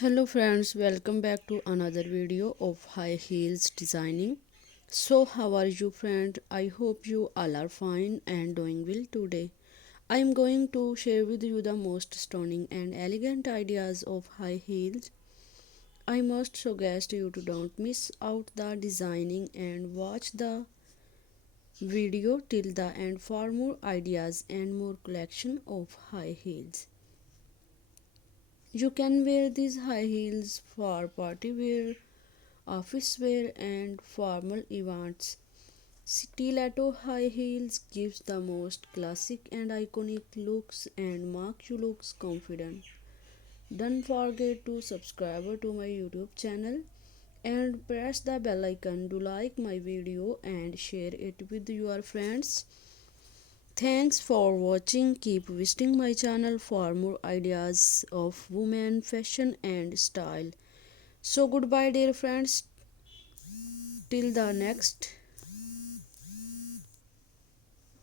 Hello friends, welcome back to another video of high heels designing. So how are you friend? I hope you all are fine and doing well today. I am going to share with you the most stunning and elegant ideas of high heels. I must suggest you to don't miss out the designing and watch the video till the end for more ideas and more collection of high heels. You can wear these high heels for party wear, office wear and formal events. Stiletto high heels gives the most classic and iconic looks and make you looks confident. Don't forget to subscribe to my YouTube channel and press the bell icon to like my video and share it with your friends. Thanks for watching. Keep visiting my channel for more ideas of women fashion and style. So goodbye dear friends, till the next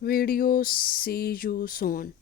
video, see you soon.